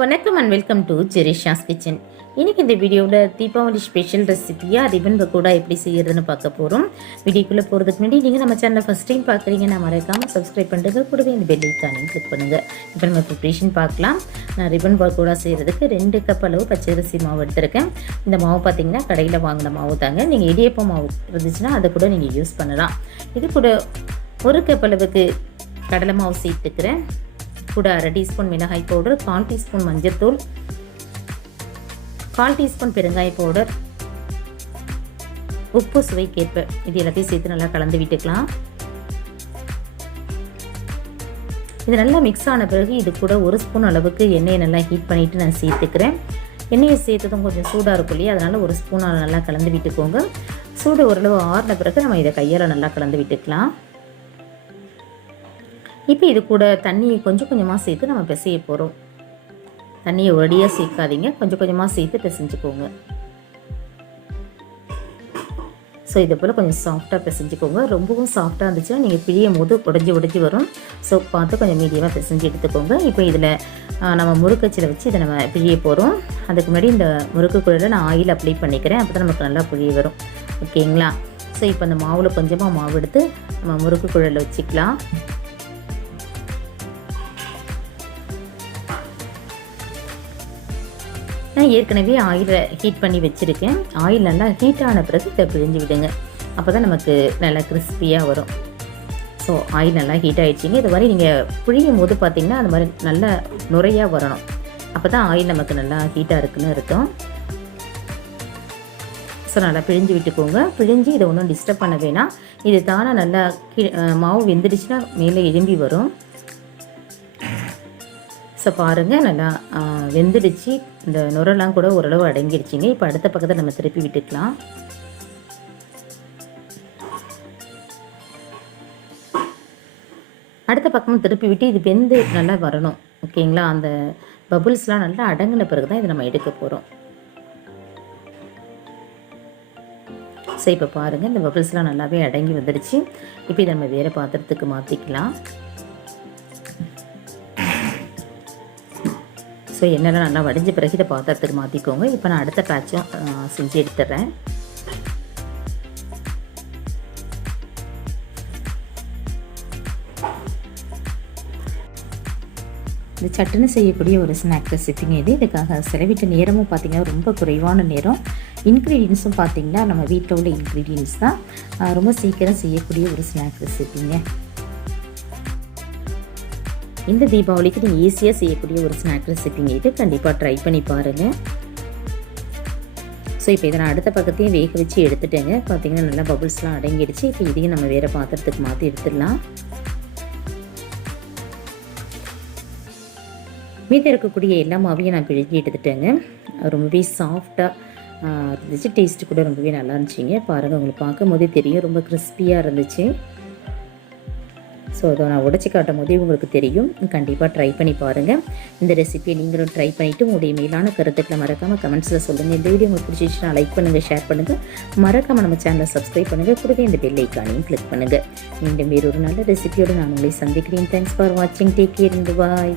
வணக்கம் and welcome to ஜெரிஷாஸ் kitchen. இன்றைக்கி இந்த வீடியோவில் தீபாவளி ஸ்பெஷல் ரெசிபியாக ரிபன் பக்கோடா எப்படி செய்யறதுன்னு பார்க்க போகிறோம். வீடியோக்குள்ளே போகிறதுக்கு முன்னாடி நீங்கள் நம்ம சேனலை ஃபஸ்ட் டைம் பார்க்குறீங்கன்னா மறக்காமல் சப்ஸ்கிரைப் பண்ணுறது, கூடவே இந்த பெல் ஐக்கானையும் கிளிக் பண்ணுங்கள். இப்போ நம்ம ப்ரிப்ரேஷன் பார்க்கலாம். நான் ரிபன் பக்கோடா செய்கிறதுக்கு 2 கப் அளவு பச்சரிசி மாவு எடுத்திருக்கேன். இந்த மாவு பார்த்திங்கன்னா கடையில் வாங்கின மாவு தாங்க. நீங்கள் இடியப்ப மாவு இருந்துச்சுன்னா அதை கூட நீங்கள் யூஸ் பண்ணலாம். இது கூட 1 கப் அளவுக்கு கடலை மாவு சேர்த்துக்கிறேன். கூட 1/2 டீஸ்பூன் மிளகாய் பவுடர், 1/4 டீஸ்பூன் மஞ்சள்தூள், 1/4 டீஸ்பூன் பெருங்காய பவுடர், உப்பு சுவைக்கேற்ப. இது எல்லாத்தையும் சேர்த்து நல்லா கலந்து விட்டுக்கலாம். இது நல்லா மிக்ஸ் ஆன பிறகு இது கூட 1 ஸ்பூன் அளவுக்கு எண்ணெயை நல்லா ஹீட் பண்ணிவிட்டு நான் சேர்த்துக்கிறேன். எண்ணெயை சேர்த்ததும் கொஞ்சம் சூடாக இருக்கும் இல்லையா, அதனால் 1 ஸ்பூன் நல்லா கலந்து விட்டுக்கோங்க. சூடு ஓரளவு ஆறின பிறகு நம்ம இதை கையால் நல்லா கலந்து விட்டுக்கலாம். இப்போ இது கூட தண்ணியை கொஞ்சம் கொஞ்சமாக சேர்த்து நம்ம பிசைய போகிறோம். தண்ணியை ஒரடியாக சேர்க்காதீங்க, கொஞ்சம் கொஞ்சமாக சேர்த்து பிசைஞ்சுக்கோங்க. ஸோ இதை போல் கொஞ்சம் சாஃப்டாக பிசைஞ்சுக்கோங்க. ரொம்பவும் சாஃப்டாக இருந்துச்சுன்னா நீங்கள் பிழியும் போது உடஞ்சி வரும். ஸோ பார்த்து கொஞ்சம் மீடியமாக பிசைஞ்சு எடுத்துக்கோங்க. இப்போ இதில் நம்ம முறுக்கச்சில் வச்சு இதை நம்ம பிழிய போகிறோம். அதுக்கு முன்னாடி இந்த முறுக்கு குழலில் நான் ஆயில் அப்ளை பண்ணிக்கிறேன். அப்போ தான் நமக்கு நல்லா பிழிய வரும். ஓகேங்களா? ஸோ இப்போ அந்த மாவில் கொஞ்சமாக மாவு எடுத்து நம்ம முறுக்கு குழலில் வச்சுக்கலாம். நான் ஏற்கனவே ஆயிலை ஹீட் பண்ணி வச்சுருக்கேன். ஆயில் நல்லா ஹீட் ஆன பிறகு இதை பிழிஞ்சு விடுங்க. அப்போ தான் நமக்கு நல்லா கிறிஸ்பியாக வரும். ஸோ ஆயில் நல்லா ஹீட் ஆகிடுச்சிங்க. இது மாதிரி நீங்கள் பிழியும் போது பார்த்திங்கன்னா அந்த மாதிரி நல்லா நுரையாக வரணும். அப்போ தான் ஆயில் நமக்கு நல்லா ஹீட்டாக இருக்குன்னு அர்த்தம். ஸோ நல்லா பிழிஞ்சு விட்டுக்கோங்க. பிழிஞ்சு இதை ஒன்றும் டிஸ்டர்ப் பண்ண வேணாம். இது தானே நல்லா மாவு வெந்துடுச்சுன்னா மேலே எழும்பி வரும். ஸோ பாருங்கள், நல்லா வெந்துடுச்சு. இந்த நுரெல்லாம் கூட ஓரளவு அடங்கிடுச்சிங்க. இப்போ அடுத்த பக்கத்தை நம்ம திருப்பி விட்டுக்கலாம். அடுத்த பக்கமும் திருப்பி விட்டு இது வெந்து நல்லா வரணும். ஓகேங்களா? அந்த பபுள்ஸ்லாம் நல்லா அடங்கின பிறகு தான் இதை நம்ம எடுக்க போகிறோம். ஸோ இப்போ பாருங்கள், இந்த பபுள்ஸ்லாம் நல்லாவே அடங்கி வந்துடுச்சு. இப்போ இதை நம்ம வேறு பாத்திரத்துக்கு மாற்றிக்கலாம். ஸோ எண்ணெய்லாம் நல்லா வடிஞ்ச பிறகு இதை பாத்திரத்துக்கு மாற்றிக்கோங்க. இப்போ நான் அடுத்த பேட்சும் செஞ்சு எடுத்துடுறேன். இது சட்டுன்னு செய்யக்கூடிய ஒரு ஸ்நாக் ரெசிபிங்க இது. இதுக்காக செலவிட்ட நேரமும் பார்த்திங்கன்னா ரொம்ப குறைவான நேரம். இன்க்ரீடியன்ஸும் பார்த்திங்கன்னா நம்ம வீட்டில் உள்ள இன்க்ரீடியன்ஸ் தான். ரொம்ப சீக்கிரம் செய்யக்கூடிய ஒரு ஸ்நாக் ரெசிபிங்க. இந்த தீபாவளிக்கு நீங்கள் ஈஸியாக செய்யக்கூடிய ஒரு ஸ்நாக் ரெசிபிங்க இது. கண்டிப்பாக ட்ரை பண்ணி பாருங்கள். ஸோ இப்போ இதை நான் அடுத்த பக்கத்தையும் வேக வச்சு எடுத்துட்டேங்க. பார்த்திங்கன்னா நல்லா பபுள்ஸ்லாம் அடங்கிடுச்சு. இப்போ இதையும் நம்ம வேறு பாத்திரத்துக்கு மாற்றி எடுத்துடலாம். மீதி இருக்கக்கூடிய எல்லா மாவையும் நான் பிழிஞ்சு எடுத்துட்டேங்க. ரொம்பவே சாஃப்டாக இருந்துச்சு. டேஸ்ட்டு கூட ரொம்பவே நல்லா இருந்துச்சுங்க. பாருங்கள், உங்களுக்கு பார்க்கும் போதே தெரியும் ரொம்ப கிறிஸ்பியாக இருந்துச்சு. ஸோ அதை நான் உடச்சி காட்டும் போதே உங்களுக்கு தெரியும். கண்டிப்பாக ட்ரை பண்ணி பாருங்கள். இந்த ரெசிபியை நீங்களும் ட்ரை பண்ணிவிட்டு உங்களுடைய மேலான கருத்துக்களை மறக்காமல் கமெண்ட்ஸில் சொல்லுங்கள். இந்த வீடியோ உங்களுக்கு பிடிச்சிச்சுன்னா லைக் பண்ணுங்கள், ஷேர் பண்ணுங்கள். மறக்காமல் நம்ம சேனலை சப்ஸ்கிரைப் பண்ணுங்கள். கூடவே இந்த பெல் ஐக்கானையும் கிளிக் பண்ணுங்கள். மீண்டும் வேறு ஒரு நல்ல ரெசிபியோடு நான் உங்களை சந்திக்கிறேன். தேங்க்ஸ் ஃபார் வாட்சிங். Take care. பாய்.